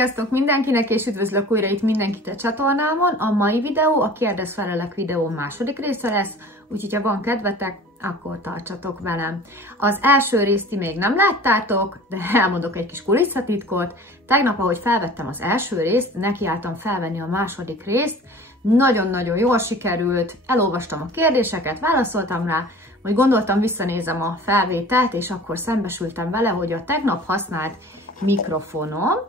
Sziasztok mindenkinek, és üdvözlök újra itt mindenkit a csatornámon. A mai videó a kérdez-felelek videó második része lesz, úgyhogy ha van kedvetek, akkor tartsatok velem. Az első részt ti még nem láttátok, de elmondok egy kis kulisszatitkot. Tegnap, ahogy felvettem az első részt, nekiálltam felvenni a második részt. Nagyon-nagyon jól sikerült, elolvastam a kérdéseket, válaszoltam rá, majd gondoltam, visszanézem a felvételt, és akkor szembesültem vele, hogy a tegnap használt mikrofonom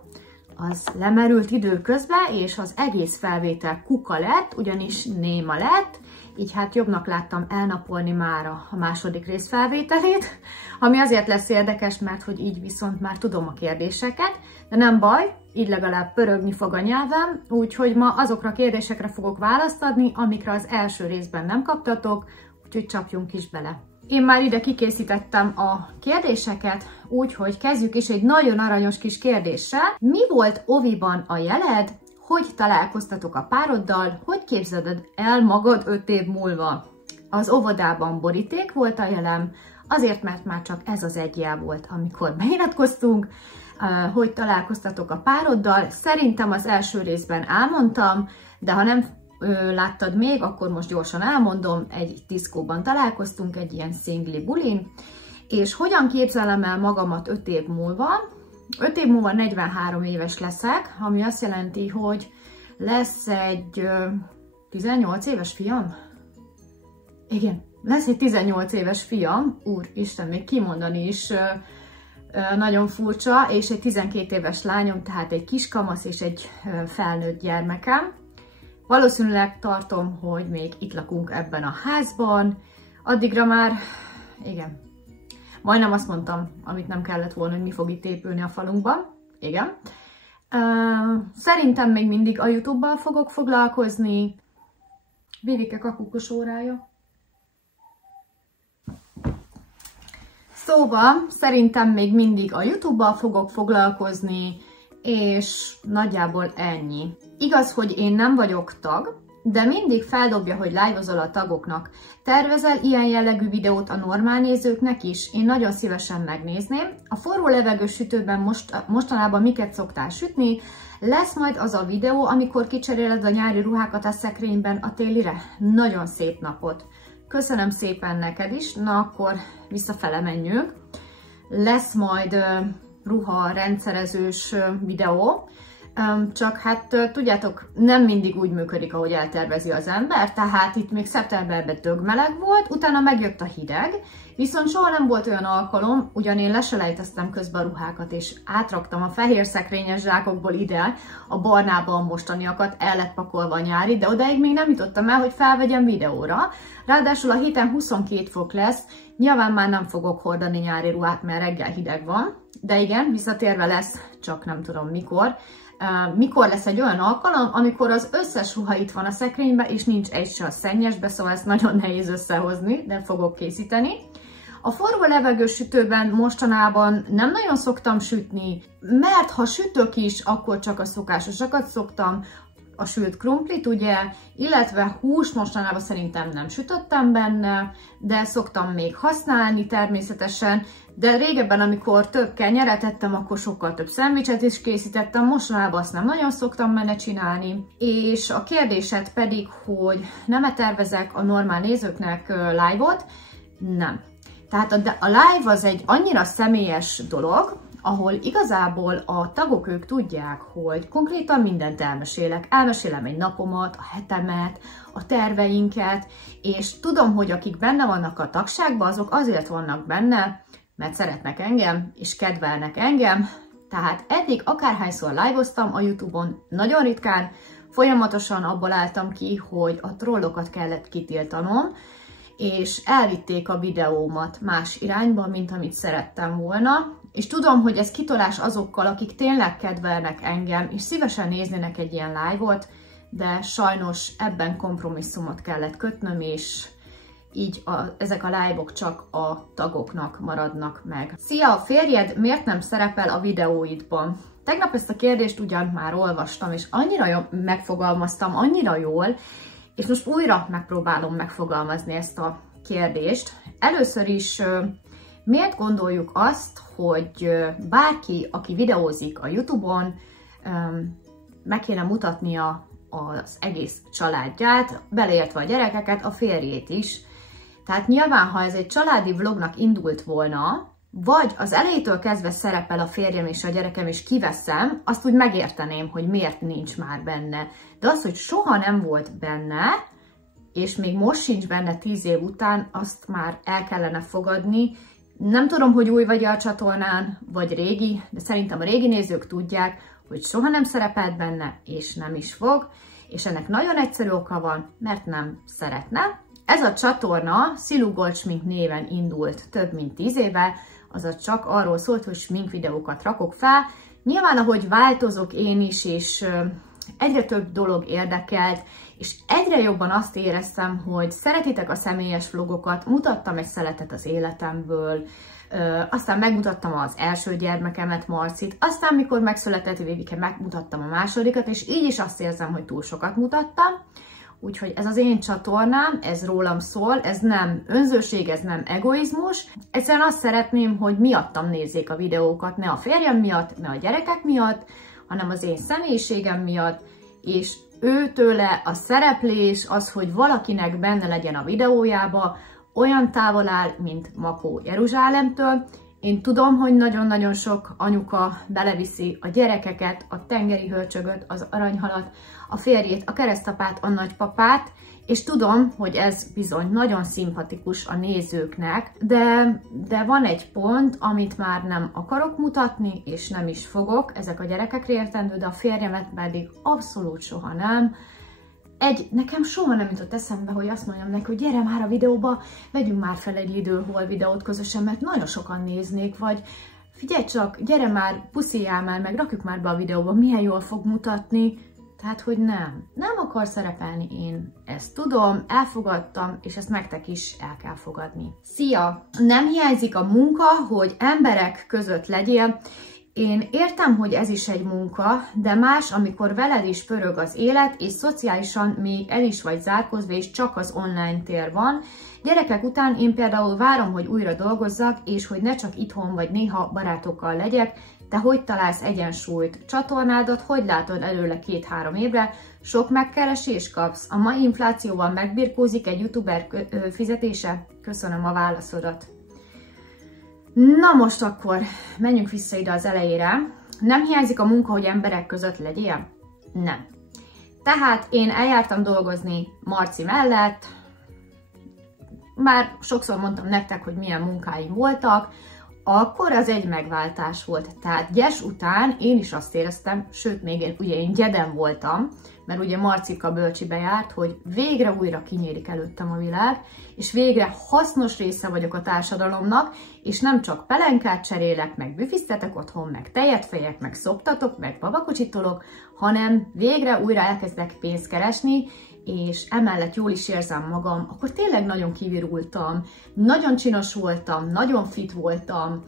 az lemerült időközben, és az egész felvétel kuka lett, ugyanis néma lett, így hát jobbnak láttam elnapolni már a második rész felvételét, ami azért lesz érdekes, mert hogy így viszont már tudom a kérdéseket, de nem baj, így legalább pörögni fog a nyelvem, úgyhogy ma azokra a kérdésekre fogok választ adni, amikre az első részben nem kaptatok, úgyhogy csapjunk is bele. Én már ide kikészítettem a kérdéseket, úgyhogy kezdjük is egy nagyon aranyos kis kérdéssel. Mi volt oviban a jeled? Hogy találkoztatok a pároddal? Hogy képzeled el magad 5 év múlva? Az óvodában boríték volt a jelem, azért, mert már csak ez az egy jel volt, amikor beiratkoztunk. Hogy találkoztatok a pároddal? Szerintem az első részben elmondtam, de ha nem láttad még, akkor most gyorsan elmondom, egy diszkóban találkoztunk, egy ilyen szingli bulin, és hogyan képzelem el magamat 5 év múlva? 5 év múlva 43 éves leszek, ami azt jelenti, hogy lesz egy 18 éves fiam? Igen, lesz egy 18 éves fiam, úristen, még kimondani is nagyon furcsa, és egy 12 éves lányom, tehát egy kiskamasz és egy felnőtt gyermekem. Valószínűleg tartom, hogy még itt lakunk ebben a házban. Addigra már, igen, majdnem azt mondtam, amit nem kellett volna, hogy mi fog itt épülni a falunkban. Igen. Szerintem még mindig a YouTube-bal fogok foglalkozni. Vivike kakukos órája. Szóval szerintem még mindig a YouTube-bal fogok foglalkozni, és nagyjából ennyi. Igaz, hogy én nem vagyok tag, de mindig feldobja, hogy live-ozol a tagoknak. Tervezel ilyen jellegű videót a normál nézőknek is? Én nagyon szívesen megnézném. A forró levegős sütőben mostanában miket szoktál sütni? Lesz majd az a videó, amikor kicseréled a nyári ruhákat a szekrényben a télire? Nagyon szép napot! Köszönöm szépen neked is, na akkor visszafele menjünk. Lesz majd ruha rendszerezős videó, csak hát tudjátok, nem mindig úgy működik, ahogy eltervezi az ember, tehát itt még szeptemberben dögmeleg volt, utána megjött a hideg, viszont soha nem volt olyan alkalom, ugyan én leselejteztem közben a ruhákat, és átraktam a fehér szekrényes zsákokból ide a barnába a mostaniakat, el lett pakolva a nyári, de odáig még nem jutottam el, hogy felvegyem videóra. Ráadásul a héten 22 fok lesz, nyilván már nem fogok hordani nyári ruhát, mert reggel hideg van, de igen, visszatérve lesz, csak nem tudom mikor. Mikor lesz egy olyan alkalom, amikor az összes ruha itt van a szekrényben, és nincs egy se a szennyesbe, szóval ezt nagyon nehéz összehozni, de fogok készíteni. A forró levegős sütőben mostanában nem nagyon szoktam sütni, mert ha sütök is, akkor csak a szokásosakat szoktam, a sült krumplit, ugye, illetve húst mostanában szerintem nem sütöttem benne, de szoktam még használni természetesen, de régebben, amikor több kenyeret ettem, akkor sokkal több szendvicset is készítettem, mostanában azt nem nagyon szoktam benne csinálni. És a kérdésed pedig, hogy nem-e tervezek a normál nézőknek live-ot? Nem. Tehát a live az egy annyira személyes dolog, ahol igazából a tagok ők tudják, hogy konkrétan mindent elmesélek. Elmesélem egy napomat, a hetemet, a terveinket, és tudom, hogy akik benne vannak a tagságban, azok azért vannak benne, mert szeretnek engem, és kedvelnek engem. Tehát eddig akárhányszor live-oztam a YouTube-on, nagyon ritkán, folyamatosan abból álltam ki, hogy a trollokat kellett kitiltanom, és elvitték a videómat más irányba, mint amit szerettem volna. És tudom, hogy ez kitolás azokkal, akik tényleg kedvelnek engem, és szívesen néznének egy ilyen live-ot, de sajnos ebben kompromisszumot kellett kötnöm, és így ezek a live-ok csak a tagoknak maradnak meg. Szia, a férjed miért nem szerepel a videóidban? Tegnap ezt a kérdést ugyan már olvastam, és annyira megfogalmaztam, annyira jól, és most újra megpróbálom megfogalmazni ezt a kérdést. Először is miért gondoljuk azt, hogy bárki, aki videózik a YouTube-on, meg kéne mutatnia az egész családját, beleértve a gyerekeket, a férjét is. Tehát nyilván, ha ez egy családi vlognak indult volna, vagy az elejétől kezdve szerepel a férjem és a gyerekem, és kiveszem, azt úgy megérteném, hogy miért nincs már benne. De az, hogy soha nem volt benne, és még most sincs benne 10 év után, azt már el kellene fogadni. Nem tudom, hogy új vagy a csatornán, vagy régi, de szerintem a régi nézők tudják, hogy soha nem szerepelt benne, és nem is fog, és ennek nagyon egyszerű oka van, mert nem szeretne. Ez a csatorna Szilu Goldschmink néven indult több mint 10 éve, azaz csak arról szólt, hogy smink videókat rakok fel. Nyilván, ahogy változok én is, és egyre több dolog érdekelt, és egyre jobban azt éreztem, hogy szeretitek a személyes vlogokat, mutattam egy szeletet az életemből, aztán megmutattam az első gyermekemet, Marcit, aztán mikor megszületett Vivike, megmutattam a másodikat, és így is azt érzem, hogy túl sokat mutattam. Úgyhogy ez az én csatornám, ez rólam szól, ez nem önzőség, ez nem egoizmus. Egyszerűen azt szeretném, hogy miattam nézzék a videókat, ne a férjem miatt, ne a gyerekek miatt, hanem az én személyiségem miatt, és őtőle a szereplés, az, hogy valakinek benne legyen a videójába, olyan távol áll, mint Makó Jeruzsálemtől. Én tudom, hogy nagyon-nagyon sok anyuka beleviszi a gyerekeket, a tengeri hörcsögöt, az aranyhalat, a férjét, a keresztapát, a nagypapát, és tudom, hogy ez bizony nagyon szimpatikus a nézőknek, de van egy pont, amit már nem akarok mutatni, és nem is fogok, ezek a gyerekekre értendő, de a férjemet pedig abszolút soha nem. Nekem soha nem jutott eszembe, hogy azt mondjam neki, hogy gyere már a videóba, vegyünk már fel egy időhol videót közösen, mert nagyon sokan néznék, vagy figyelj csak, gyere már, pusziljál már, meg rakjuk már be a videóba, milyen jól fog mutatni. Tehát, hogy nem akar szerepelni, én ezt tudom, elfogadtam, és ezt nektek is el kell fogadni. Szia! Nem hiányzik a munka, hogy emberek között legyél. Én értem, hogy ez is egy munka, de más, amikor veled is pörög az élet, és szociálisan még el is vagy zárkozva, és csak az online tér van. Gyerekek után én például várom, hogy újra dolgozzak, és hogy ne csak itthon vagy néha barátokkal legyek. Te hogy találsz egyensúlyt? Csatornádat hogy látod előle 2-3 évre? Sok megkeresés kapsz? A mai inflációval megbirkózik egy youtuber fizetése? Köszönöm a válaszodat. Na most akkor menjünk vissza ide az elejére. Nem hiányzik a munka, hogy emberek között legyél? Nem. Tehát én eljártam dolgozni Marci mellett, már sokszor mondtam nektek, hogy milyen munkáim voltak, akkor az egy megváltás volt. Tehát gyes után én is azt éreztem, sőt még én gyeden voltam, mert ugye Marcika bölcsibe járt, hogy végre újra kinyílik előttem a világ, és végre hasznos része vagyok a társadalomnak, és nem csak pelenkát cserélek, meg büfisztetek otthon, meg tejet fejek, meg szoptatok, meg babakocsitolok, hanem végre újra elkezdek pénzt keresni, és emellett jól is érzem magam, akkor tényleg nagyon kivirultam, nagyon csinos voltam, nagyon fit voltam,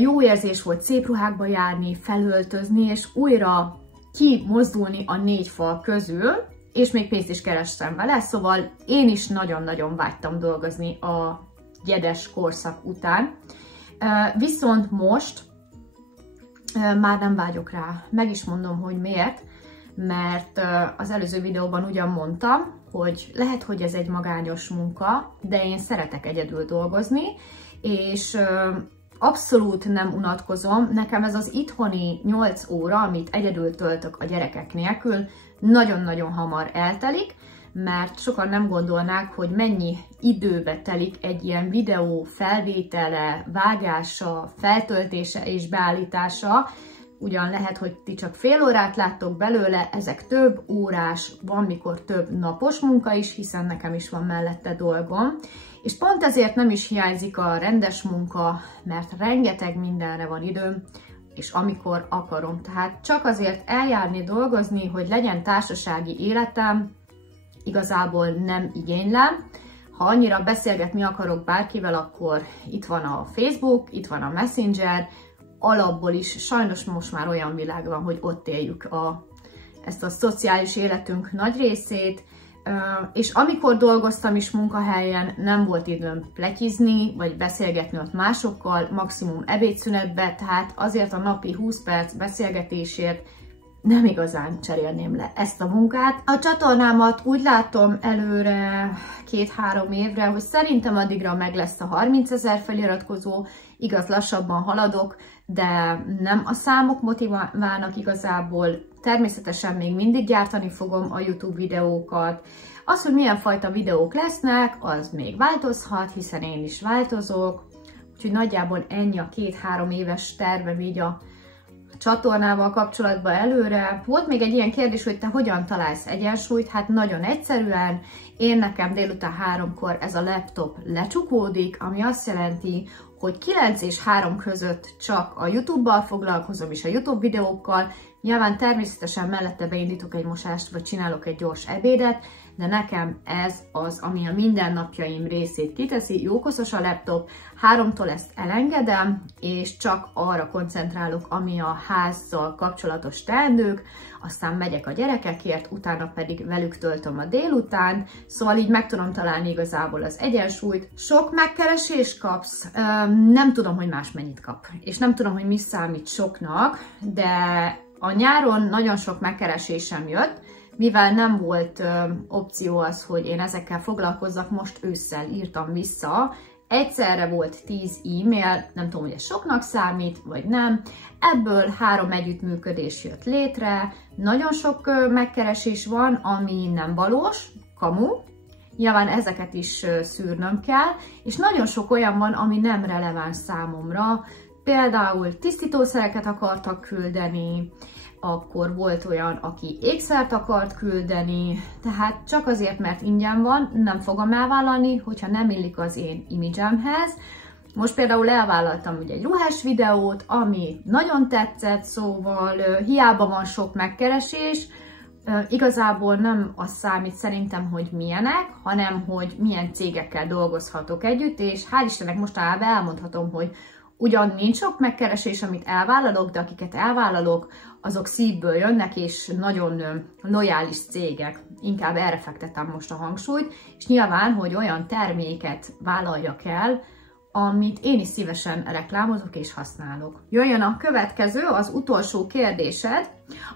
jó érzés volt szép ruhákba járni, felöltözni, és újra kimozdulni a 4 fal közül, és még pénzt is kerestem vele, szóval én is nagyon-nagyon vágytam dolgozni a gyedes korszak után. Viszont most már nem vágyok rá. Meg is mondom, hogy miért, mert az előző videóban ugyan mondtam, hogy lehet, hogy ez egy magányos munka, de én szeretek egyedül dolgozni, és abszolút nem unatkozom. Nekem ez az itthoni 8 óra, amit egyedül töltök a gyerekek nélkül, nagyon-nagyon hamar eltelik, mert sokan nem gondolnák, hogy mennyi időbe telik egy ilyen videó felvétele, vágása, feltöltése és beállítása. Ugyan lehet, hogy ti csak fél órát láttok belőle, ezek több órás, van mikor több napos munka is, hiszen nekem is van mellette dolgom. És pont ezért nem is hiányzik a rendes munka, mert rengeteg mindenre van időm, és amikor akarom. Tehát csak azért eljárni, dolgozni, hogy legyen társasági életem, igazából nem igénylem. Ha annyira beszélgetni akarok bárkivel, akkor itt van a Facebook, itt van a Messenger, alapból is sajnos most már olyan világ van, hogy ott éljük ezt a szociális életünk nagy részét, és amikor dolgoztam is munkahelyen, nem volt időm pletyizni, vagy beszélgetni ott másokkal, maximum ebédszünetbe, tehát azért a napi 20 perc beszélgetésért nem igazán cserélném le ezt a munkát. A csatornámat úgy látom előre 2-3 évre, hogy szerintem addigra meg lesz a 30 000 feliratkozó, igaz lassabban haladok, de nem a számok motiválnak igazából. Természetesen még mindig gyártani fogom a YouTube videókat. Az, hogy milyen fajta videók lesznek, az még változhat, hiszen én is változok. Úgyhogy nagyjából ennyi a 2-3 éves tervem így a csatornával kapcsolatban előre. Volt még egy ilyen kérdés, hogy te hogyan találsz egyensúlyt? Hát nagyon egyszerűen, nekem délután 3-kor ez a laptop lecsukódik, ami azt jelenti, hogy 9 és 3 között csak a YouTube-bal foglalkozom és a YouTube videókkal. Nyilván természetesen mellette beindítok egy mosást, vagy csinálok egy gyors ebédet, de nekem ez az, ami a mindennapjaim részét kiteszi. Jókoszos a laptop, 3-tól ezt elengedem, és csak arra koncentrálok, ami a házzal kapcsolatos teendők, aztán megyek a gyerekekért, utána pedig velük töltöm a délután, szóval így meg tudom találni igazából az egyensúlyt. Sok megkeresést kapsz? Nem tudom, hogy más mennyit kap, és nem tudom, hogy mi számít soknak, de a nyáron nagyon sok megkeresésem jött, mivel nem volt opció az, hogy én ezekkel foglalkozzak, most ősszel írtam vissza. Egyszerre volt 10 e-mail, nem tudom, hogy ez soknak számít, vagy nem. Ebből 3 együttműködés jött létre. Nagyon sok megkeresés van, ami nem valós, kamu. Nyilván ezeket is szűrnöm kell, és nagyon sok olyan van, ami nem releváns számomra. Például tisztítószereket akartak küldeni, akkor volt olyan, aki ékszert akart küldeni, tehát csak azért, mert ingyen van, nem fogom elvállalni, hogyha nem illik az én imidzsemhez. Most például elvállaltam ugye egy ruhás videót, ami nagyon tetszett, szóval hiába van sok megkeresés, igazából nem az számít szerintem, hogy milyenek, hanem hogy milyen cégekkel dolgozhatok együtt, és hál' Istennek mostanában elmondhatom, hogy ugyan nincs sok megkeresés, amit elvállalok, de akiket elvállalok, azok szívből jönnek, és nagyon lojális cégek. Inkább erre fektetem most a hangsúlyt, és nyilván, hogy olyan terméket vállaljak el, amit én is szívesen reklámozok és használok. Jöjjön a következő, az utolsó kérdésed.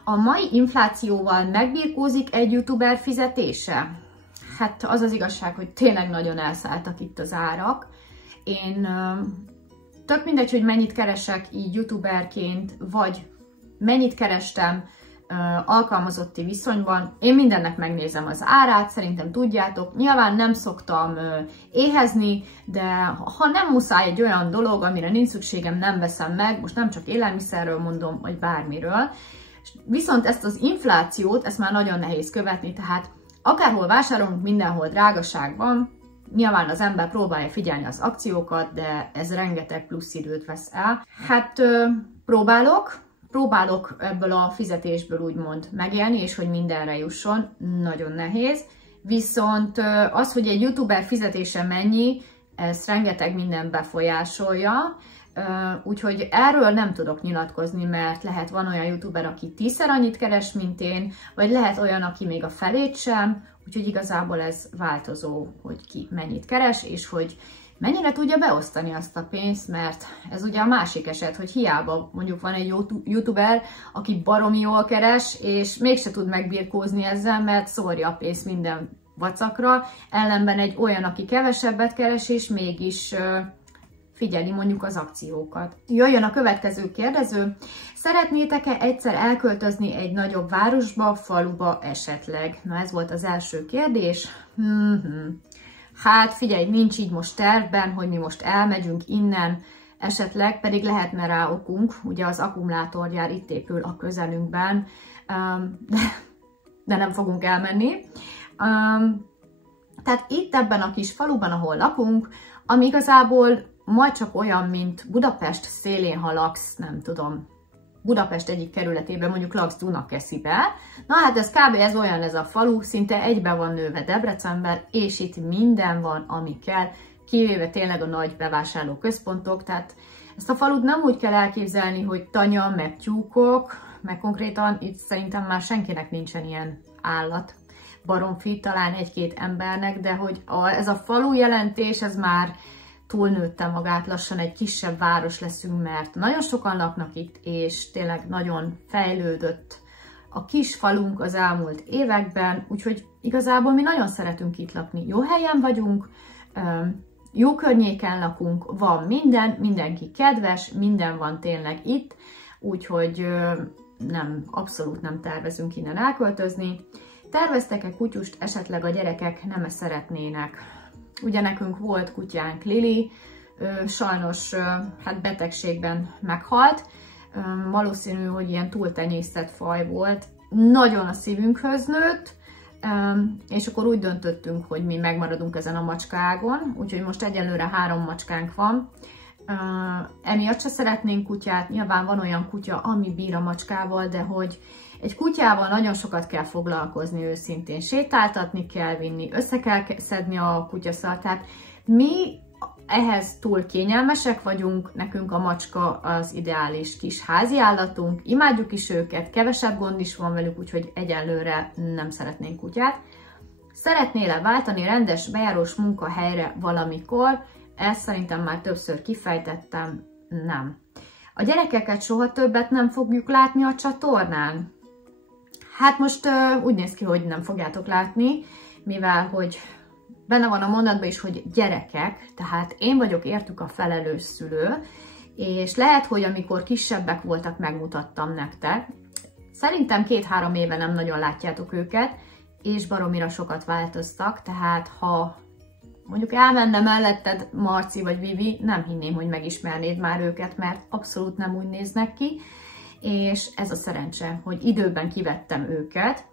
A mai inflációval megbirkózik egy youtuber fizetése? Hát az az igazság, hogy tényleg nagyon elszálltak itt az árak. Én tök mindegy, hogy mennyit keresek így youtuberként, vagy mennyit kerestem alkalmazotti viszonyban. Én mindennek megnézem az árát, szerintem tudjátok. Nyilván nem szoktam éhezni, de ha nem muszáj egy olyan dolog, amire nincs szükségem, nem veszem meg. Most nem csak élelmiszerről mondom, vagy bármiről. Viszont ezt az inflációt, ezt már nagyon nehéz követni, tehát akárhol vásárolunk, mindenhol drágaság van. Nyilván az ember próbálja figyelni az akciókat, de ez rengeteg plusz időt vesz el. Hát próbálok ebből a fizetésből úgymond megélni, és hogy mindenre jusson, nagyon nehéz. Viszont az, hogy egy youtuber fizetése mennyi, ez rengeteg minden befolyásolja, úgyhogy erről nem tudok nyilatkozni, mert van olyan youtuber, aki 10-szer annyit keres, mint én, vagy lehet olyan, aki még a felét sem, úgyhogy igazából ez változó, hogy ki mennyit keres, és hogy mennyire tudja beosztani azt a pénzt, mert ez ugye a másik eset, hogy hiába mondjuk van egy youtuber, aki baromi jól keres, és mégse tud megbirkózni ezzel, mert szórja a pénzt minden vacakra, ellenben egy olyan, aki kevesebbet keres, és mégis figyeli mondjuk az akciókat. Jöjjön a következő kérdező. Szeretnétek-e egyszer elköltözni egy nagyobb városba, faluba esetleg? Na ez volt az első kérdés. Hát figyelj, nincs így most tervben, hogy mi most elmegyünk innen, esetleg pedig lehetne rá okunk, ugye az akkumulátorgyár itt épül a közelünkben, de nem fogunk elmenni. Tehát itt ebben a kis faluban, ahol lakunk, ami igazából majd csak olyan, mint Budapest szélén, ha laksz, nem tudom, Budapest egyik kerületében, mondjuk laksz Dunakeszibe. Na hát ez kb. Ez olyan ez a falu, szinte egybe van nőve Debrecenben, és itt minden van, ami kell, kivéve tényleg a nagy bevásárlóközpontok, tehát ezt a falut nem úgy kell elképzelni, hogy tanya, meg tyúkok, meg konkrétan itt szerintem már senkinek nincsen ilyen állat. baromfi talán egy-két embernek, de hogy ez a falu jelentés, ez már túlnőtte magát, lassan egy kisebb város leszünk, mert nagyon sokan laknak itt, és tényleg nagyon fejlődött a kis falunk az elmúlt években, úgyhogy igazából mi nagyon szeretünk itt lakni. Jó helyen vagyunk, jó környéken lakunk, van minden, mindenki kedves, minden van tényleg itt, úgyhogy abszolút nem tervezünk innen elköltözni. Terveztek-e kutyust, esetleg a gyerekek nem ezt szeretnének? Ugye nekünk volt kutyánk, Lili, sajnos hát betegségben meghalt, valószínű, hogy ilyen túltenyésztett faj volt, nagyon a szívünkhöz nőtt, és akkor úgy döntöttünk, hogy mi megmaradunk ezen a macskágon, úgyhogy most egyelőre 3 macskánk van. Emiatt se szeretnénk kutyát, nyilván van olyan kutya, ami bír a macskával, de hogy egy kutyával nagyon sokat kell foglalkozni őszintén, sétáltatni kell vinni, össze kell szedni a kutyaszart, tehát mi ehhez túl kényelmesek vagyunk, nekünk a macska az ideális kis házi állatunk, imádjuk is őket, kevesebb gond is van velük, úgyhogy egyelőre nem szeretnénk kutyát. Szeretnél-e váltani rendes bejárós munkahelyre valamikor? Ezt szerintem már többször kifejtettem, nem. A gyerekeket soha többet nem fogjuk látni a csatornán? Hát most úgy néz ki, hogy nem fogjátok látni, mivel hogy benne van a mondatban is, hogy gyerekek, tehát én vagyok értük a felelős szülő, és lehet, hogy amikor kisebbek voltak, megmutattam nektek. Szerintem 2-3 éve nem nagyon látjátok őket, és baromira sokat változtak, tehát ha mondjuk elmenne melletted Marci vagy Vivi, nem hinném, hogy megismernéd már őket, mert abszolút nem úgy néznek ki, és ez a szerencse, hogy időben kivettem őket.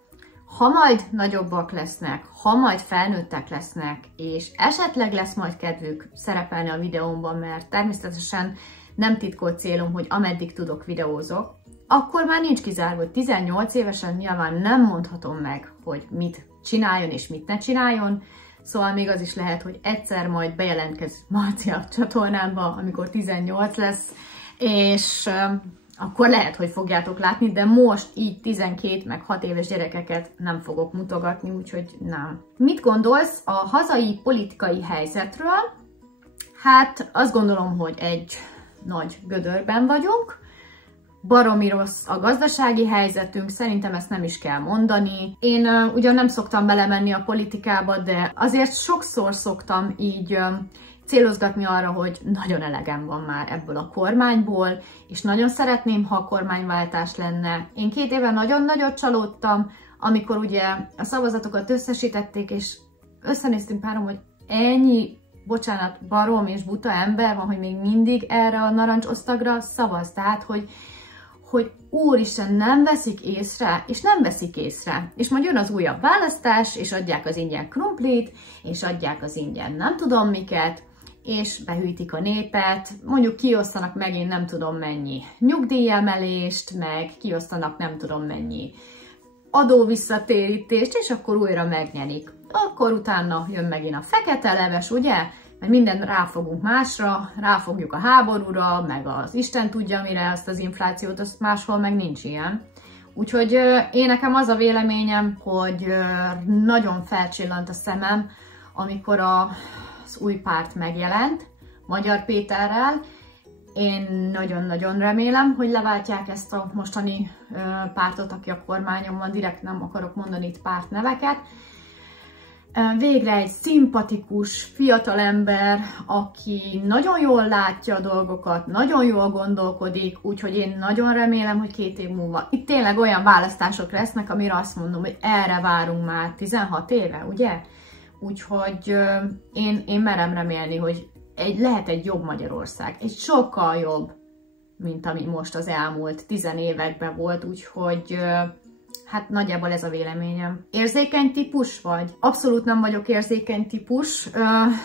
Ha majd nagyobbak lesznek, ha majd felnőttek lesznek, és esetleg lesz majd kedvük szerepelni a videómban, mert természetesen nem titkolt célom, hogy ameddig tudok videózok, akkor már nincs kizárva, hogy 18 évesen nyilván nem mondhatom meg, hogy mit csináljon és mit ne csináljon, szóval még az is lehet, hogy egyszer majd bejelentkezik Marci a csatornámba, amikor 18 lesz, és akkor lehet, hogy fogjátok látni, de most így 12 meg 6 éves gyerekeket nem fogok mutogatni, úgyhogy nem. Mit gondolsz a hazai politikai helyzetről? Hát azt gondolom, hogy egy nagy gödörben vagyunk, baromi rossz a gazdasági helyzetünk, szerintem ezt nem is kell mondani. Én ugyan nem szoktam belemenni a politikába, de azért sokszor szoktam így célozgatni arra, hogy nagyon elegem van már ebből a kormányból, és nagyon szeretném, ha a kormányváltás lenne. Én 2 éve nagyon nagyot csalódtam, amikor ugye a szavazatokat összesítették, és összenéztünk párom, hogy ennyi, bocsánat, barom és buta ember van, hogy még mindig erre a narancsosztagra szavaz. Tehát, hogy úristen, nem veszik észre, és nem veszik észre. És majd jön az újabb választás, és adják az ingyen krumplit, és adják az ingyen nem tudom miket, és behűtik a népet, mondjuk kiosztanak megint nem tudom mennyi nyugdíjemelést, meg kiosztanak nem tudom mennyi adóvisszatérítést, és akkor újra megnyerik. Akkor utána jön megint a fekete leves, ugye? Mert mindent ráfogunk másra, ráfogjuk a háborúra, meg az Isten tudja mire, azt az inflációt, azt máshol meg nincs ilyen. Úgyhogy én nekem az a véleményem, hogy nagyon felcsillant a szemem, amikor az új párt megjelent, Magyar Péterrel. Én nagyon-nagyon remélem, hogy leváltják ezt a mostani pártot, aki a kormányon van, direkt nem akarok mondani itt pártneveket. Végre egy szimpatikus fiatalember, aki nagyon jól látja a dolgokat, nagyon jól gondolkodik, úgyhogy én nagyon remélem, hogy 2 év múlva itt tényleg olyan választások lesznek, amire azt mondom, hogy erre várunk már 16 éve, ugye? Úgyhogy én merem remélni, hogy lehet egy jobb Magyarország, egy sokkal jobb, mint ami most az elmúlt 10 években volt, úgyhogy hát nagyjából ez a véleményem. Érzékeny típus vagy? Abszolút nem vagyok érzékeny típus,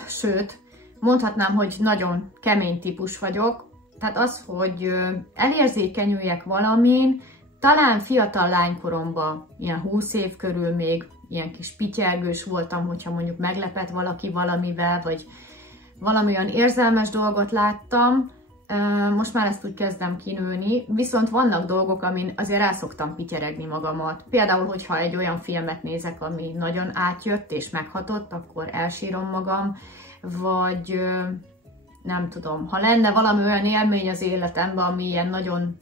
sőt, mondhatnám, hogy nagyon kemény típus vagyok. Tehát az, hogy elérzékenyüljek valamin, talán fiatal lánykoromban, ilyen 20 év körül még ilyen kis pityelgős voltam, hogyha mondjuk meglepett valaki valamivel, vagy valami olyan érzelmes dolgot láttam, Most már ezt úgy kezdem kinőni, viszont vannak dolgok, amin azért el szoktam pityeregni magamat. Például, hogyha egy olyan filmet nézek, ami nagyon átjött és meghatott, akkor elsírom magam, vagy nem tudom, ha lenne valami olyan élmény az életemben, ami ilyen nagyon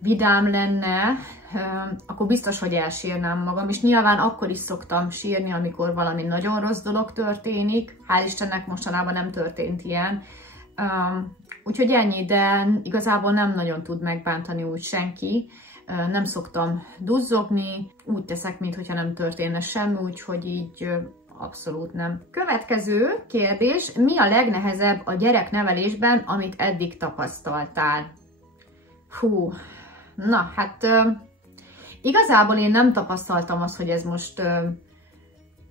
vidám lenne, akkor biztos, hogy elsírnám magam, és nyilván akkor is szoktam sírni, amikor valami nagyon rossz dolog történik. Hál' Istennek mostanában nem történt ilyen. Úgyhogy ennyi, de igazából nem nagyon tud megbántani úgy senki. Nem szoktam duzzogni, úgy teszek, mintha nem történne semmi, úgyhogy így abszolút nem. Következő kérdés, mi a legnehezebb a gyereknevelésben, amit eddig tapasztaltál? Hú, na hát igazából én nem tapasztaltam azt, hogy ez most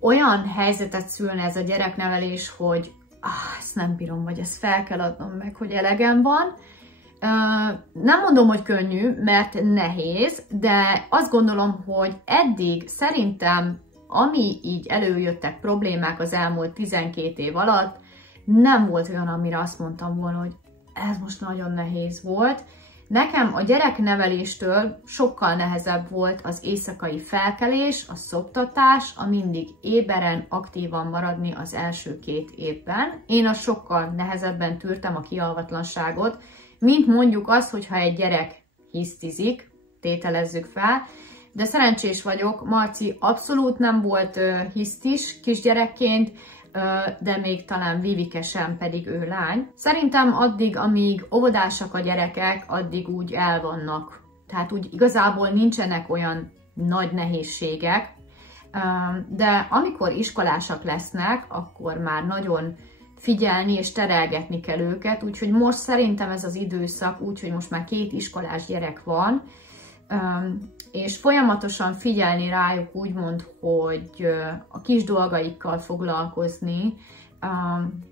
olyan helyzetet szülne ez a gyereknevelés, hogy ezt nem bírom, vagy ezt fel kell adnom meg, hogy elegem van. Nem mondom, hogy könnyű, mert nehéz, de azt gondolom, hogy eddig szerintem, ami így előjöttek problémák az elmúlt 12 év alatt, nem volt olyan, amire azt mondtam volna, hogy ez most nagyon nehéz volt. Nekem a gyerekneveléstől sokkal nehezebb volt az éjszakai felkelés, a szoptatás, a mindig éberen, aktívan maradni az első 2 évben. Én a sokkal nehezebben tűrtem a kialvatlanságot, mint mondjuk az, hogyha egy gyerek hisztizik, tételezzük fel, de szerencsés vagyok, Marci abszolút nem volt hisztis kisgyerekként, de még talán Vivike sem, pedig ő lány. Szerintem addig, amíg óvodásak a gyerekek, addig úgy elvannak. Tehát úgy igazából nincsenek olyan nagy nehézségek, de amikor iskolásak lesznek, akkor már nagyon figyelni és terelgetni kell őket, úgyhogy most szerintem ez az időszak, úgyhogy most már 2 iskolás gyerek van, és folyamatosan figyelni rájuk, úgymond, hogy a kis dolgaikkal foglalkozni,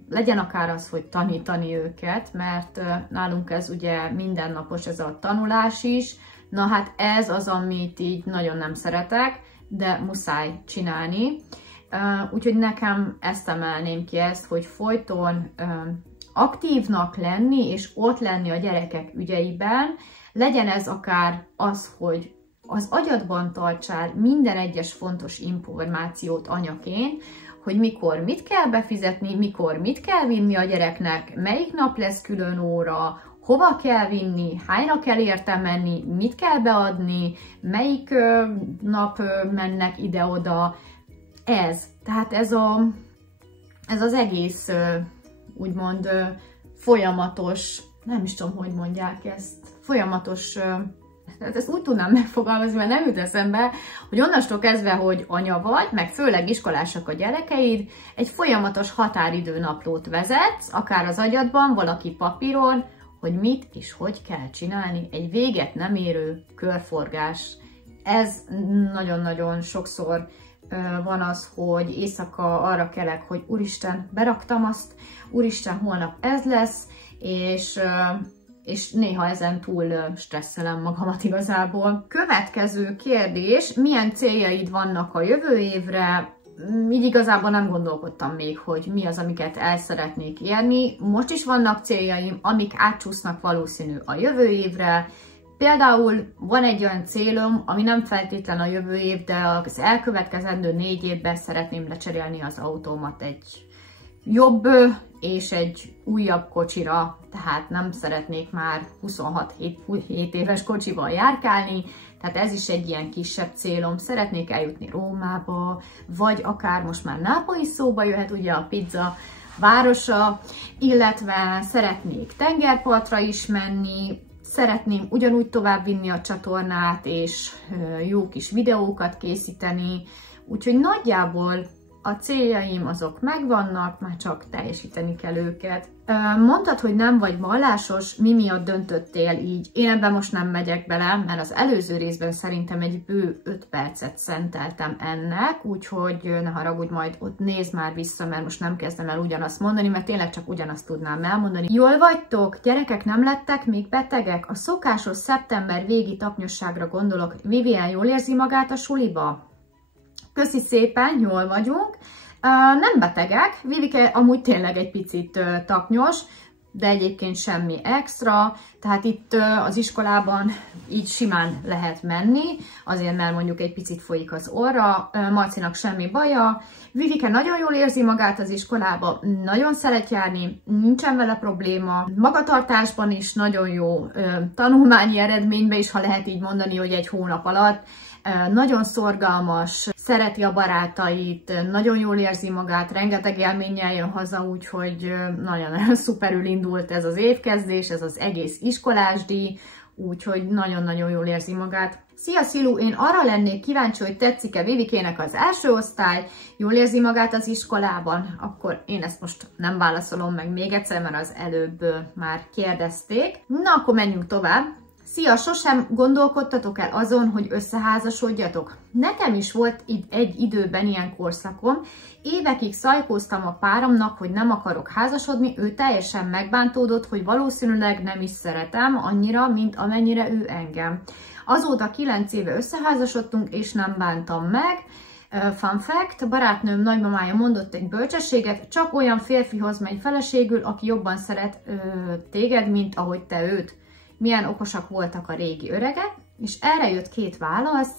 legyen akár az, hogy tanítani őket, mert nálunk ez ugye mindennapos, ez a tanulás is. Na hát ez az, amit így nagyon nem szeretek, de muszáj csinálni. Úgyhogy nekem ezt emelném ki, hogy folyton aktívnak lenni, és ott lenni a gyerekek ügyeiben. Legyen ez akár az, hogy az agyadban tartsál minden egyes fontos információt anyaként, hogy mikor mit kell befizetni, mikor mit kell vinni a gyereknek, melyik nap lesz külön óra, hova kell vinni, hányra kell érte menni, mit kell beadni, melyik nap mennek ide-oda. Tehát ez az egész úgymond folyamatos, nem is tudom, hogy mondják ezt, folyamatos, ezt úgy tudnám megfogalmazni, mert nem jut eszembe, hogy onnastól kezdve, hogy anya vagy, meg főleg iskolásak a gyerekeid, egy folyamatos határidőnaplót vezetsz, akár az agyadban, valaki papíron, hogy mit és hogy kell csinálni, egy véget nem érő körforgás. Ez nagyon-nagyon sokszor van az, hogy éjszaka arra kelek, hogy úristen, beraktam azt, úristen, holnap ez lesz, és néha ezen túl stresszelem magamat igazából. Következő kérdés, milyen céljaid vannak a jövő évre? Így igazából nem gondolkodtam még, hogy mi az, amiket el szeretnék érni. Most is vannak céljaim, amik átcsúsznak valószínű a jövő évre. Például van egy olyan célom, ami nem feltétlen a jövő év, de az elkövetkezendő 4 évben szeretném lecserélni az autómat egy jobb és egy újabb kocsira, tehát nem szeretnék már 26-7 éves kocsival járkálni, tehát ez is egy ilyen kisebb célom. Szeretnék eljutni Rómába, vagy akár most már Nápoly szóba jöhet, ugye a pizza városa, illetve szeretnék tengerpartra is menni, szeretném ugyanúgy továbbvinni a csatornát, és jó kis videókat készíteni, úgyhogy nagyjából a céljaim azok megvannak, már csak teljesíteni kell őket. Mondtad, hogy nem vagy vallásos, mi miatt döntöttél így? Én ebben most nem megyek bele, mert az előző részben szerintem egy bő 5 percet szenteltem ennek, úgyhogy ne haragudj, majd ott nézd már vissza, mert most nem kezdem el ugyanazt mondani, mert tényleg csak ugyanazt tudnám elmondani. Jól vagytok? Gyerekek nem lettek még betegek? A szokásos szeptember végi taknyosságra gondolok. Vivian jól érzi magát a suliba? Köszi szépen, jól vagyunk. Nem betegek, Vivike amúgy tényleg egy picit taknyos, de egyébként semmi extra, tehát itt az iskolában így simán lehet menni, azért mert mondjuk egy picit folyik az orra, Marcinak semmi baja, Vivike nagyon jól érzi magát az iskolába, nagyon szeret járni, nincsen vele probléma, magatartásban is nagyon jó, tanulmányi eredményben is, ha lehet így mondani, hogy egy hónap alatt, nagyon szorgalmas, szereti a barátait, nagyon jól érzi magát, rengeteg élménnyel jön haza, úgyhogy nagyon szuperül indult ez az évkezdés, ez az egész iskolásdíj, úgyhogy nagyon-nagyon jól érzi magát. Szia Szilu, én arra lennék kíváncsi, hogy tetszik-e Vivikének az első osztály, jól érzi magát az iskolában? Akkor én ezt most nem válaszolom meg még egyszer, mert az előbb már kérdezték. Na, akkor menjünk tovább. Szia, sosem gondolkodtatok el azon, hogy összeházasodjatok? Nekem is volt egy időben ilyen korszakom, évekig szajkóztam a páromnak, hogy nem akarok házasodni, ő teljesen megbántódott, hogy valószínűleg nem is szeretem annyira, mint amennyire ő engem. Azóta 9 éve összeházasodtunk, és nem bántam meg. Fun fact, barátnőm nagymamája mondott egy bölcsességet, csak olyan férfihoz megy feleségül, aki jobban szeret téged, mint ahogy te őt. Milyen okosak voltak a régi öregek, és erre jött 2 válasz.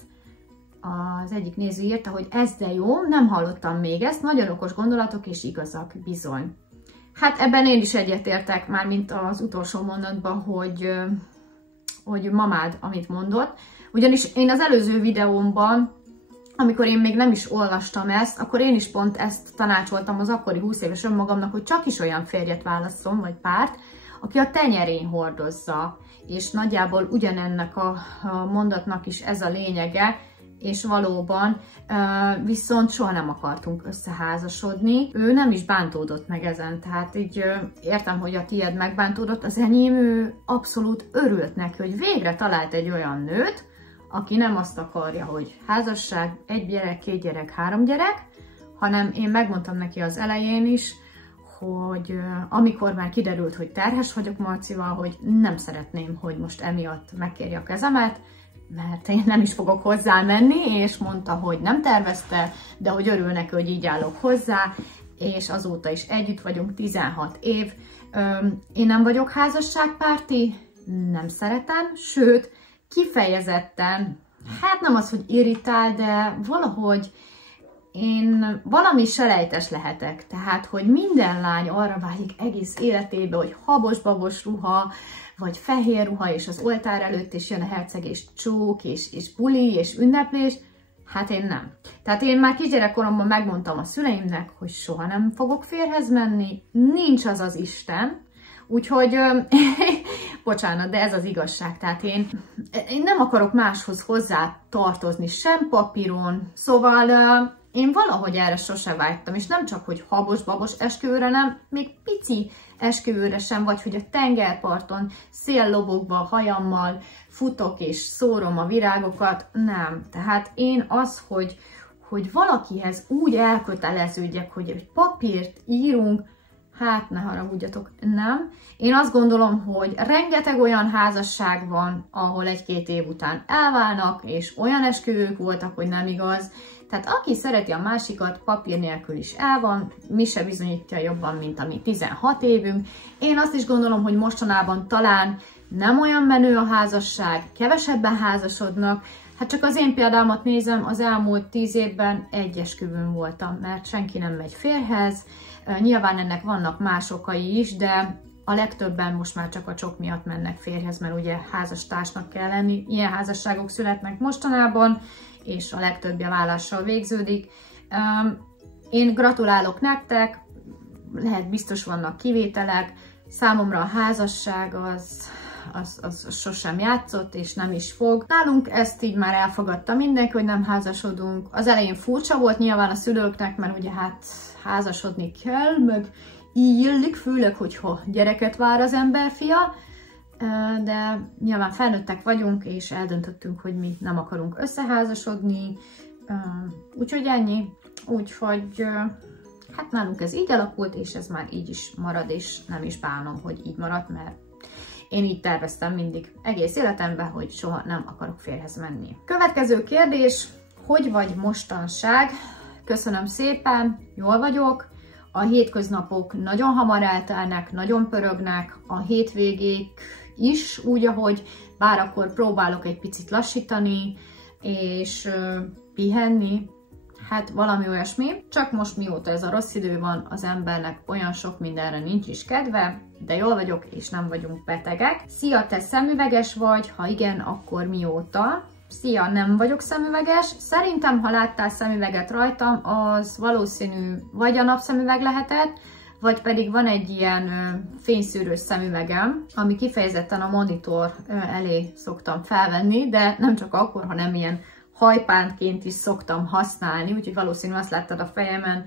Az egyik néző írta, hogy ez de jó, nem hallottam még ezt, nagyon okos gondolatok és igazak, bizony. Hát ebben én is egyetértek, már mint az utolsó mondatban, hogy mamád, amit mondott. Ugyanis én az előző videómban, amikor én még nem is olvastam ezt, akkor én is pont ezt tanácsoltam az akkori 20 éves önmagamnak, hogy csak is olyan férjet válasszom, vagy párt, aki a tenyerén hordozza, és nagyjából ugyanennek a mondatnak is ez a lényege, és valóban viszont soha nem akartunk összeházasodni. Ő nem is bántódott meg ezen, tehát így értem, hogy a tiéd megbántódott, az enyém ő abszolút örült neki, hogy végre talált egy olyan nőt, aki nem azt akarja, hogy házasság, 1 gyerek, 2 gyerek, 3 gyerek, hanem én megmondtam neki az elején is, hogy amikor már kiderült, hogy terhes vagyok Marcival, hogy nem szeretném, hogy most emiatt megkérje a kezemet, mert én nem is fogok hozzá menni, és mondta, hogy nem tervezte, de hogy örül neki, hogy így állok hozzá, és azóta is együtt vagyunk 16 év. Én nem vagyok házasságpárti, nem szeretem, sőt, kifejezetten, hát nem az, hogy irritál, de valahogy én valami selejtes lehetek, tehát, hogy minden lány arra vágyik egész életében, hogy habos-babos ruha, vagy fehér ruha, és az oltár előtt is jön a herceg, és csók, és buli, és ünneplés, hát én nem. Tehát én már kisgyerekkoromban megmondtam a szüleimnek, hogy soha nem fogok férjhez menni, nincs az az Isten, úgyhogy, bocsánat, de ez az igazság, tehát én nem akarok máshoz hozzá tartozni, sem papíron, szóval én valahogy erre sose vágytam, és nem csak, hogy habos-babos esküvőre, nem, még pici esküvőre sem, vagy hogy a tengerparton széllobogva hajammal futok és szórom a virágokat, nem. Tehát én az, hogy valakihez úgy elköteleződjek, hogy egy papírt írunk, hát ne haragudjatok, nem. Én azt gondolom, hogy rengeteg olyan házasság van, ahol 1-2 év után elválnak, és olyan esküvők voltak, hogy nem igaz. Tehát aki szereti a másikat, papír nélkül is el van, mi se bizonyítja jobban, mint a mi 16 évünk. Én azt is gondolom, hogy mostanában talán nem olyan menő a házasság, kevesebben házasodnak. Hát csak az én példámat nézem, az elmúlt 10 évben 1 esküvőn voltam, mert senki nem megy férjhez. Nyilván ennek vannak más okai is, de a legtöbben most már csak a csok miatt mennek férjhez, mert ugye házastársnak kell lenni. Ilyen házasságok születnek mostanában, és a legtöbbje vállással végződik. Én gratulálok nektek, lehet biztos vannak kivételek, számomra a házasság az sosem játszott, és nem is fog. Nálunk ezt így már elfogadta mindenki, hogy nem házasodunk. Az elején furcsa volt nyilván a szülőknek, mert ugye hát házasodni kell, meg így illik, főleg, hogyha gyereket vár az ember fia, de nyilván felnőttek vagyunk, és eldöntöttünk, hogy mi nem akarunk összeházasodni, úgyhogy ennyi. Úgyhogy hát nálunk ez így alakult, és ez már így is marad, és nem is bánom, hogy így maradt, mert én így terveztem mindig egész életemben, hogy soha nem akarok férjhez menni. Következő kérdés, hogy vagy mostanság? Köszönöm szépen, jól vagyok. A hétköznapok nagyon hamar eltelnek, nagyon pörögnek, a hétvégék is úgy, ahogy, bár akkor próbálok egy picit lassítani, és pihenni, hát valami olyasmi. Csak most mióta ez a rossz idő van, az embernek olyan sok mindenre nincs is kedve, de jól vagyok, és nem vagyunk betegek. Szia, te szemüveges vagy? Ha igen, akkor mióta? Szia, nem vagyok szemüveges. Szerintem, ha láttál szemüveget rajtam, az valószínű vagy a napszemüveg lehetett, vagy pedig van egy ilyen fényszűrős szemüvegem, ami kifejezetten a monitor elé szoktam felvenni, de nem csak akkor, hanem ilyen hajpántként is szoktam használni, úgyhogy valószínű azt láttad a fejemen,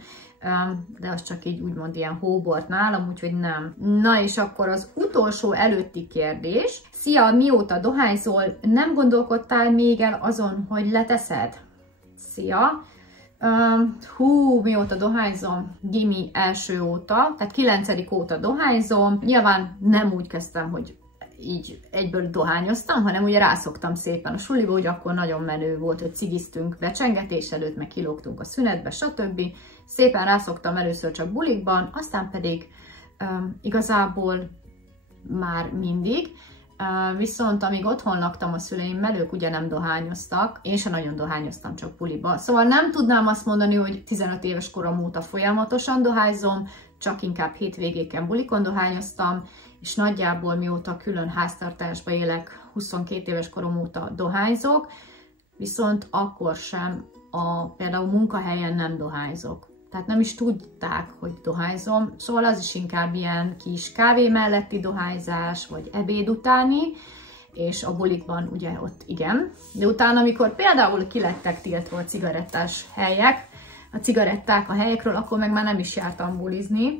de az csak így úgymond ilyen hóbort nálam, úgyhogy nem. Na és akkor az utolsó előtti kérdés. Szia, mióta dohányzol, nem gondolkodtál még el azon, hogy leteszed? Szia! Mióta dohányzom? Gimi első óta, tehát 9. óta dohányzom. Nyilván nem úgy kezdtem, hogy így egyből dohányoztam, hanem ugye rászoktam szépen a suliba, hogy akkor nagyon menő volt, hogy cigiztünk becsengetés előtt, meg kilógtunk a szünetbe, stb. Szépen rászoktam először csak bulikban, aztán pedig igazából már mindig. Viszont amíg otthon laktam a szüleimmel, ők ugye nem dohányoztak, én sem nagyon dohányoztam, csak buliba. Szóval nem tudnám azt mondani, hogy 15 éves korom óta folyamatosan dohányzom, csak inkább hétvégéken bulikon dohányoztam, és nagyjából mióta külön háztartásba élek, 22 éves korom óta dohányzok, viszont akkor sem például munkahelyen nem dohányzok. Tehát nem is tudták, hogy dohányzom, szóval az is inkább ilyen kis kávé melletti dohányzás, vagy ebéd utáni, és a bulikban ugye ott igen. De utána, amikor például kilettek tiltva a cigarettás helyek, a cigaretták a helyekről, akkor meg már nem is jártam bulizni.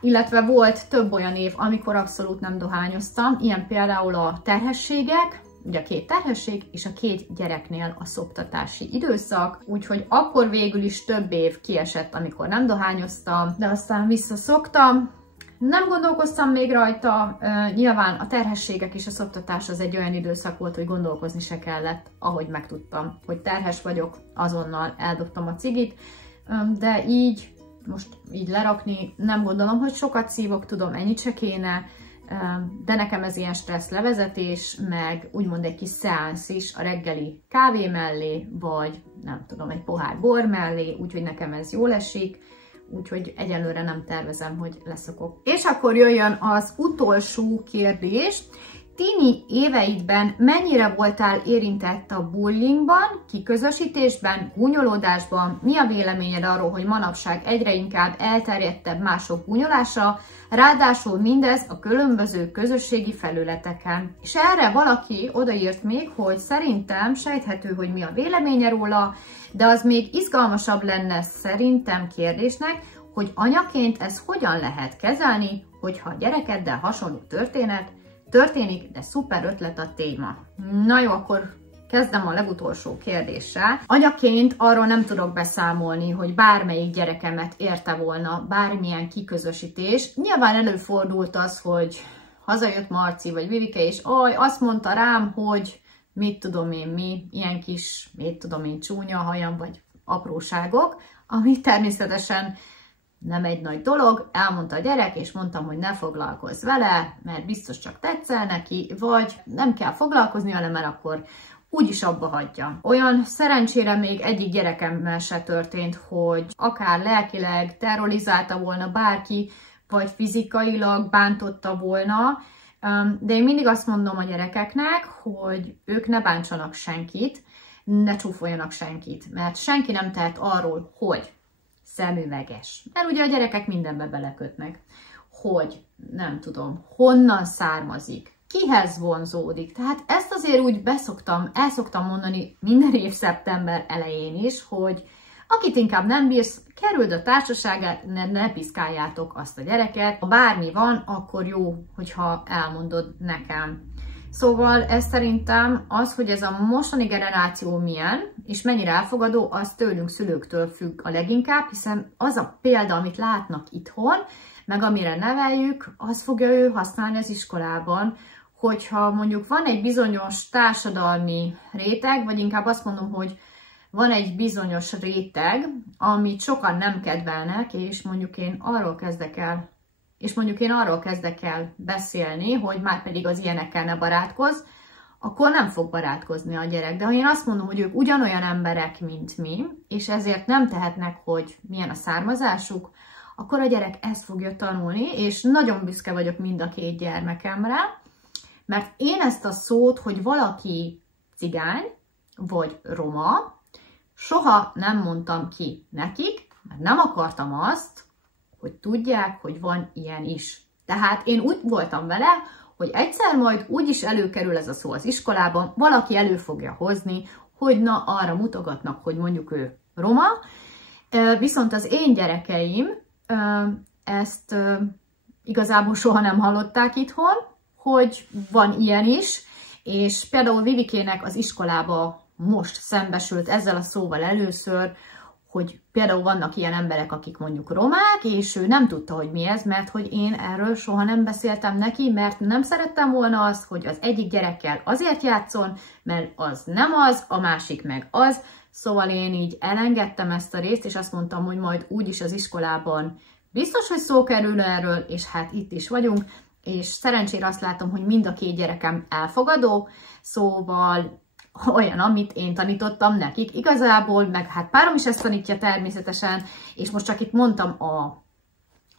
Illetve volt több olyan év, amikor abszolút nem dohányoztam, ilyen például a terhességek, ugye a 2 terhesség és a 2 gyereknél a szoptatási időszak, úgyhogy akkor végül is több év kiesett, amikor nem dohányoztam, de aztán visszaszoktam. Nem gondolkoztam még rajta, nyilván a terhességek és a szoptatás az egy olyan időszak volt, hogy gondolkozni se kellett, ahogy megtudtam, hogy terhes vagyok, azonnal eldobtam a cigit, de így most így lerakni, nem gondolom, hogy sokat szívok, tudom, ennyit se kéne, de nekem ez ilyen stressz levezetés, meg úgymond egy kis szeánsz is a reggeli kávé mellé, vagy nem tudom, egy pohár bor mellé, úgyhogy nekem ez jól esik, úgyhogy egyelőre nem tervezem, hogy leszokok. És akkor jöjjön az utolsó kérdés. Tini éveidben mennyire voltál érintett a bullyingban, kiközösítésben, gúnyolódásban? Mi a véleményed arról, hogy manapság egyre inkább elterjedtebb mások gúnyolása, ráadásul mindez a különböző közösségi felületeken? És erre valaki odaírt még, hogy szerintem sejthető, hogy mi a véleménye róla, de az még izgalmasabb lenne szerintem kérdésnek, hogy anyaként ezt hogyan lehet kezelni, hogyha a gyerekeddel hasonló történik, de szuper ötlet a téma. Na jó, akkor kezdem a legutolsó kérdéssel. Anyaként arról nem tudok beszámolni, hogy bármelyik gyerekemet érte volna bármilyen kiközösítés. Nyilván előfordult az, hogy hazajött Marci vagy Vivike, és azt mondta rám, hogy mit tudom én mi, ilyen kis, mit tudom én, csúnya hajam, vagy apróságok, ami természetesen nem egy nagy dolog, elmondta a gyerek, és mondtam, hogy ne foglalkozz vele, mert biztos csak tetszel neki, vagy nem kell foglalkozni vele, mert akkor úgyis abba hagyja. Olyan szerencsére még egyik gyerekemmel se történt, hogy akár lelkileg terrorizálta volna bárki, vagy fizikailag bántotta volna, de én mindig azt mondom a gyerekeknek, hogy ők ne bántsanak senkit, ne csúfoljanak senkit, mert senki nem tehet arról, hogy szemüveges. Mert ugye a gyerekek mindenbe belekötnek, hogy nem tudom, honnan származik, kihez vonzódik. Tehát ezt azért úgy el szoktam mondani minden év szeptember elején is, hogy akit inkább nem bírsz, kerüld a társaságát, ne piszkáljátok azt a gyereket. Ha bármi van, akkor jó, hogyha elmondod nekem. Szóval ez szerintem az, hogy ez a mostani generáció milyen, és mennyire elfogadó, az tőlünk, szülőktől függ a leginkább, hiszen az a példa, amit látnak itthon, meg amire neveljük, az fogja ő használni az iskolában, hogyha mondjuk van egy bizonyos társadalmi réteg, vagy inkább azt mondom, hogy van egy bizonyos réteg, amit sokan nem kedvelnek, és mondjuk én arról kezdek el beszélni, hogy már pedig az ilyenekkel ne barátkozz, akkor nem fog barátkozni a gyerek. De ha én azt mondom, hogy ők ugyanolyan emberek, mint mi, és ezért nem tehetnek, hogy milyen a származásuk, akkor a gyerek ezt fogja tanulni, és nagyon büszke vagyok mind a két gyermekemre, mert én ezt a szót, hogy valaki cigány, vagy roma, soha nem mondtam ki nekik, mert nem akartam azt, hogy tudják, hogy van ilyen is. Tehát én úgy voltam vele, hogy egyszer majd úgyis előkerül ez a szó az iskolában, valaki elő fogja hozni, hogy na arra mutogatnak, hogy mondjuk ő roma, viszont az én gyerekeim ezt igazából soha nem hallották itthon, hogy van ilyen is, és például Vivikének az iskolába most szembesült ezzel a szóval először, hogy például vannak ilyen emberek, akik mondjuk romák, és ő nem tudta, hogy mi ez, mert hogy én erről soha nem beszéltem neki, mert nem szerettem volna azt, hogy az egyik gyerekkel azért játszon, mert az nem az, a másik meg az. Szóval én így elengedtem ezt a részt, és azt mondtam, hogy majd úgyis az iskolában biztos, hogy szó kerül erről, és hát itt is vagyunk, és szerencsére azt látom, hogy mind a két gyerekem elfogadó, szóval olyan, amit én tanítottam nekik igazából, meg hát párom is ezt tanítja természetesen, és most csak itt mondtam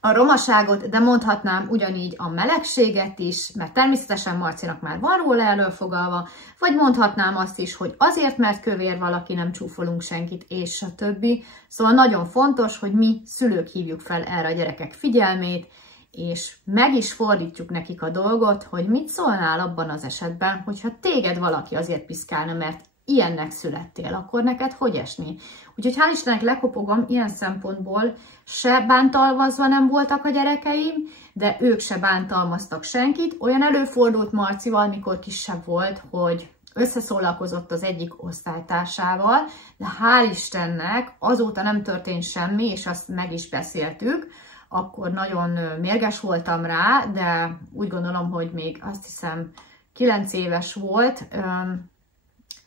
a romaságot, de mondhatnám ugyanígy a melegséget is, mert természetesen Marcinak már van róla előfogalva, vagy mondhatnám azt is, hogy azért, mert kövér valaki, nem csúfolunk senkit, és a többi. Szóval nagyon fontos, hogy mi szülők hívjuk fel erre a gyerekek figyelmét, és meg is fordítjuk nekik a dolgot, hogy mit szólnál abban az esetben, hogyha téged valaki azért piszkálna, mert ilyennek születtél, akkor neked hogy esni? Úgyhogy hál' Istennek lekopogom, ilyen szempontból se bántalmazva nem voltak a gyerekeim, de ők se bántalmaztak senkit. Olyan előfordult Marcival, mikor kisebb volt, hogy összeszólalkozott az egyik osztálytársával, de hál' Istennek azóta nem történt semmi, és azt meg is beszéltük. Akkor nagyon mérges voltam rá, de úgy gondolom, hogy még azt hiszem 9 éves volt,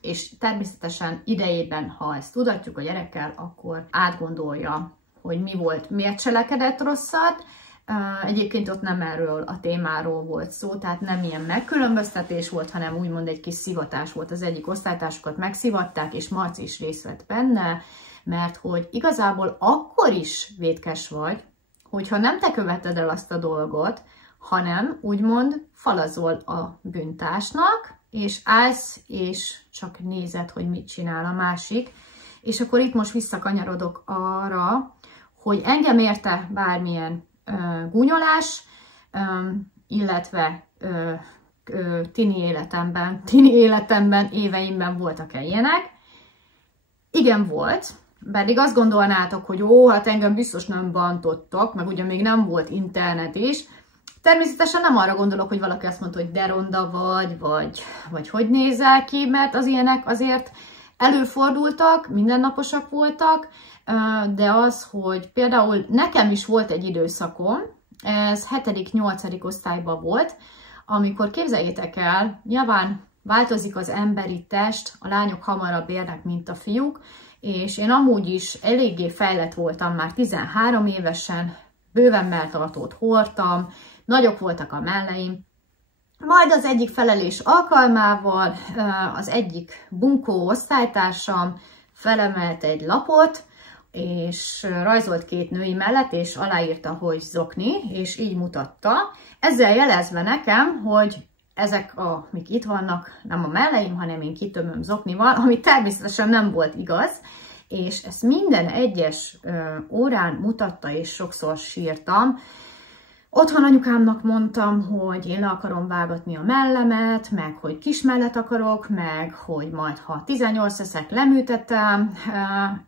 és természetesen idejében, ha ezt tudatjuk a gyerekkel, akkor átgondolja, hogy mi volt, miért cselekedett rosszat. Egyébként ott nem erről a témáról volt szó, tehát nem ilyen megkülönböztetés volt, hanem úgymond egy kis szivatás volt. Az egyik osztálytársukat megszivatták, és Marci is részt vett benne, mert hogy igazából akkor is vétkes vagy, hogyha nem te követed el azt a dolgot, hanem úgymond falazol a bűntársnak, és állsz, és csak nézed, hogy mit csinál a másik. És akkor itt most visszakanyarodok arra, hogy engem érte bármilyen gúnyolás, illetve tini életemben, éveimben voltak-e ilyenek. Igen, volt. Pedig azt gondolnátok, hogy ó, hát engem biztos nem bántottak, meg ugye még nem volt internet is. Természetesen nem arra gondolok, hogy valaki azt mondta, hogy de ronda vagy hogy nézel ki, mert az ilyenek azért előfordultak, mindennaposak voltak, de az, hogy például nekem is volt egy időszakom, ez 7.-8. osztályban volt, amikor képzeljétek el, nyilván változik az emberi test, a lányok hamarabb érnek, mint a fiúk, és én amúgy is eléggé fejlett voltam már 13 évesen, bőven melltartót hordtam, nagyok voltak a melleim. Majd az egyik felelés alkalmával az egyik bunkó osztálytársam felemelt egy lapot, és rajzolt 2 női mellett, és aláírta, hogy zokni, és így mutatta. Ezzel jelezve nekem, hogy ezek, amik itt vannak, nem a melleim, hanem én kitömöm zoknival, ami természetesen nem volt igaz, és ezt minden egyes órán mutatta, és sokszor sírtam. Otthon anyukámnak mondtam, hogy én le akarom vágatni a mellemet, meg hogy kis mellet akarok, meg hogy majd ha 18 leszek, leműtetem,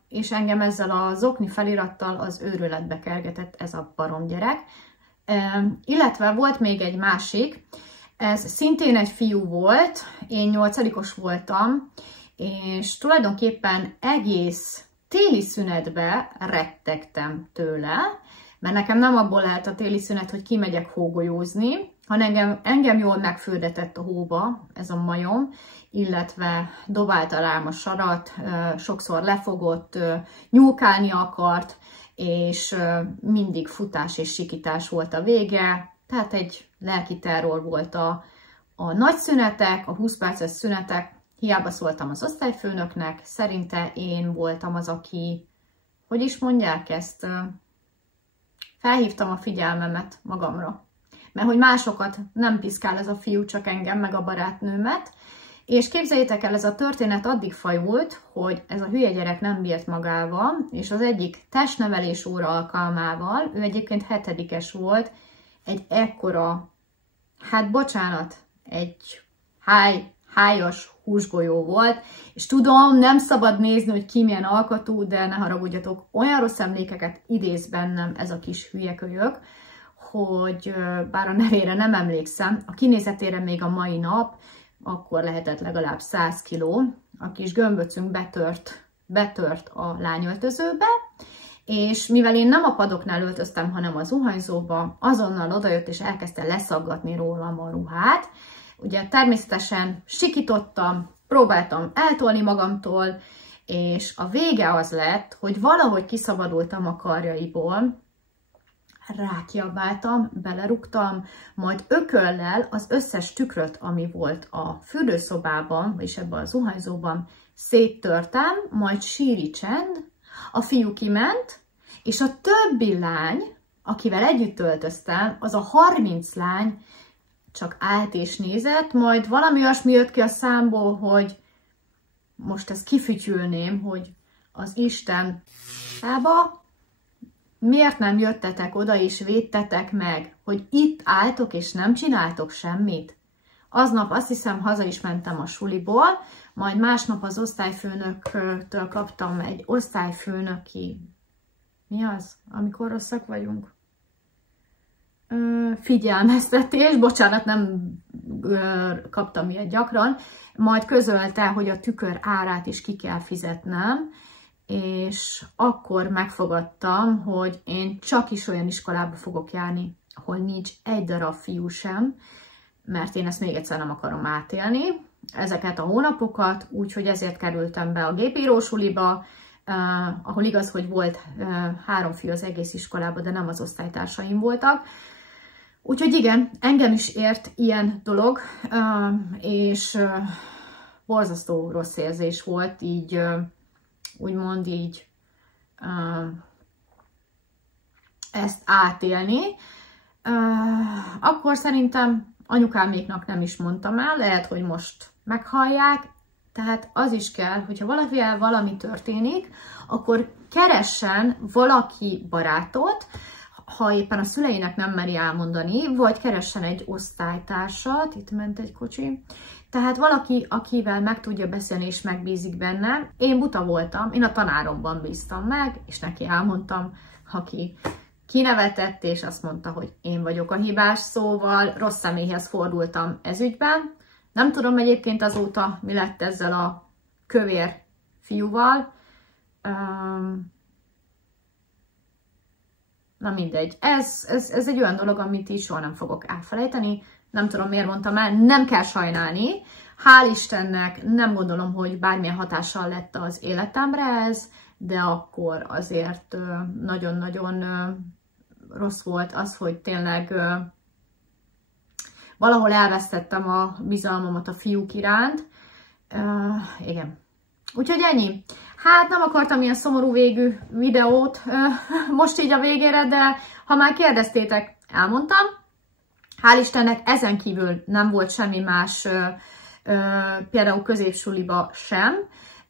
és engem ezzel a zokni felirattal az őrületbe kergetett ez a baromgyerek. Illetve volt még egy másik, ez szintén egy fiú volt, én 8-os voltam, és tulajdonképpen egész téli szünetbe rettegtem tőle, mert nekem nem abból lehet a téli szünet, hogy kimegyek hógolyózni, engem jól megfürdetett a hóba ez a majom, illetve dobálta rám a sarat, sokszor lefogott, nyúlkálni akart, és mindig futás és sikítás volt a vége, tehát egy lelki terror volt a nagy szünetek, a 20 perces szünetek. Hiába szóltam az osztályfőnöknek, szerinte én voltam az, aki, hogy is mondják ezt, felhívtam a figyelmemet magamra. Mert hogy másokat nem piszkál ez a fiú, csak engem, meg a barátnőmet. És képzeljétek el, ez a történet addig fajult, hogy ez a hülye gyerek nem bírt magával, és az egyik testnevelés óra alkalmával, ő egyébként 7-es volt, egy ekkora, hát bocsánat, egy hájas húsgolyó volt, és tudom, nem szabad nézni, hogy ki milyen alkatú, de ne haragudjatok, olyan rossz emlékeket idéz bennem ez a kis hülyekölyök, hogy bár a nevére nem emlékszem, a kinézetére még a mai nap, akkor lehetett legalább 100 kiló, a kis gömböcünk betört a lányöltözőbe, és mivel én nem a padoknál öltöztem, hanem a zuhanyzóba, azonnal odajött és elkezdte leszaggatni rólam a ruhát. Ugye természetesen sikítottam, próbáltam eltolni magamtól, és a vége az lett, hogy valahogy kiszabadultam a karjaiból, rákiabáltam, belerúgtam, majd ököllel az összes tükröt, ami volt a fürdőszobában, vagyis ebben a zuhanyzóban, széttörtem, majd síri csend, a fiú kiment, és a többi lány, akivel együtt öltöztem, az a 30 lány csak állt és nézett, majd valami olyasmi jött ki a számból, hogy most ezt kifütyülném, hogy az Isten sába, miért nem jöttetek oda és védtetek meg, hogy itt álltok és nem csináltok semmit? Aznap azt hiszem haza is mentem a suliból, majd másnap az osztályfőnöktől kaptam egy osztályfőnöki, mi az, amikor rosszak vagyunk? Figyelmeztetés, bocsánat, nem kaptam ilyet gyakran, majd közölte, hogy a tükör árát is ki kell fizetnem, és akkor megfogadtam, hogy én csak is olyan iskolába fogok járni, ahol nincs egy darab fiú sem, mert én ezt még egyszer nem akarom átélni, ezeket a hónapokat, úgyhogy ezért kerültem be a gépírósuliba, ahol igaz, hogy volt 3 fiú az egész iskolában, de nem az osztálytársaim voltak. Úgyhogy igen, engem is ért ilyen dolog, és borzasztó rossz érzés volt, így úgymond így ezt átélni. Akkor szerintem anyukáméknak nem is mondtam el, lehet, hogy most meghallják, tehát az is kell, hogyha valakivel valami történik, akkor keressen valaki barátot, ha éppen a szüleinek nem meri elmondani, vagy keressen egy osztálytársat, itt ment egy kocsi, tehát valaki, akivel meg tudja beszélni és megbízik benne. Én buta voltam, én a tanáromban bíztam meg, és neki elmondtam, aki kinevetett, és azt mondta, hogy én vagyok a hibás, szóval rossz személyhez fordultam ez ügyben. Nem tudom egyébként azóta, mi lett ezzel a kövér fiúval. Na mindegy. Ez egy olyan dolog, amit is soha nem fogok elfelejteni. Nem tudom, miért mondtam el, nem kell sajnálni. Hál' Istennek nem gondolom, hogy bármilyen hatással lett az életemre ez, de akkor azért nagyon-nagyon rossz volt az, hogy tényleg valahol elvesztettem a bizalmamat a fiúk iránt. Igen. Úgyhogy ennyi. Hát nem akartam ilyen szomorú végű videót most így a végére, de ha már kérdeztétek, elmondtam. Hál' Istennek ezen kívül nem volt semmi más, például középsuliba sem,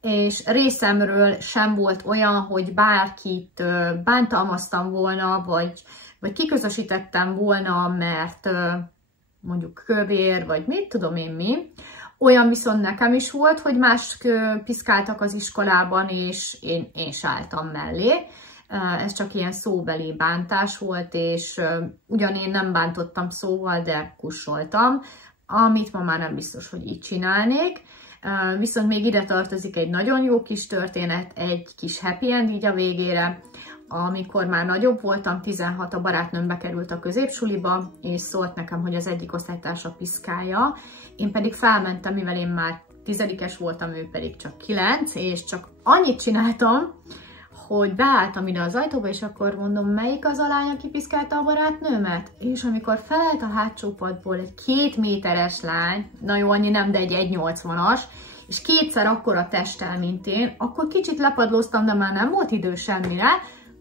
és részemről sem volt olyan, hogy bárkit bántalmaztam volna, vagy kiközösítettem volna, mert mondjuk kövér, vagy mit tudom én mi. Olyan viszont nekem is volt, hogy más piszkáltak az iskolában, és én sálltam mellé. Ez csak ilyen szóbeli bántás volt, és ugyan én nem bántottam szóval, de kussoltam, amit ma már nem biztos, hogy így csinálnék. Viszont még ide tartozik egy nagyon jó kis történet, egy kis happy end így a végére. amikor már nagyobb voltam, 16, a barátnőm bekerült a középsuliba, és szólt nekem, hogy az egyik osztálytársa piszkálja. Én pedig felmentem, mivel én már 10-es voltam, ő pedig csak 9, és csak annyit csináltam, hogy beálltam ide az ajtóba, és akkor mondom, melyik az a lány, aki piszkálta a barátnőmet? És amikor felelt a hátsó padból egy 2 méteres lány, na jó, annyi nem, de egy 1,80-as, és kétszer akkora testtel, mint én, akkor kicsit lepadlóztam, de már nem volt idő semmire.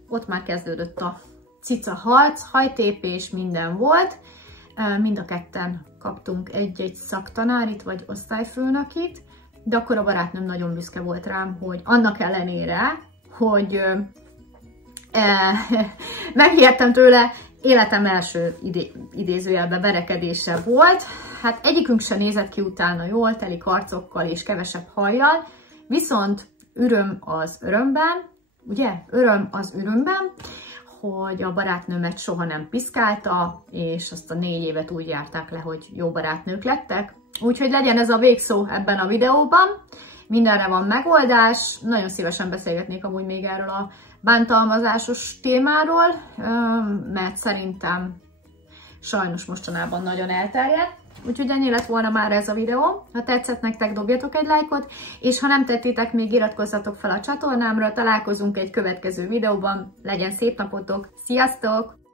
Ott már kezdődött a cica harc, hajtépés, minden volt. Mind a ketten kaptunk egy-egy szaktanárit, vagy osztályfőnökit, de akkor a barátnőm nagyon büszke volt rám, hogy annak ellenére, hogy megijedtem tőle, életem első idézőjelben verekedése volt. Hát egyikünk sem nézett ki utána jól, teli karcokkal és kevesebb hajjal, viszont öröm az örömben, ugye? Öröm az örömben, hogy a barátnőmet soha nem piszkálta, és azt a 4 évet úgy járták le, hogy jó barátnők lettek. Úgyhogy legyen ez a végszó ebben a videóban. Mindenre van megoldás, nagyon szívesen beszélgetnék amúgy még erről a bántalmazásos témáról, mert szerintem sajnos mostanában nagyon elterjedt. Úgyhogy ennyi lett volna már ez a videó. Ha tetszett nektek, dobjatok egy lájkot, és ha nem tettétek, még iratkozzatok fel a csatornámra, találkozunk egy következő videóban. Legyen szép napotok, sziasztok!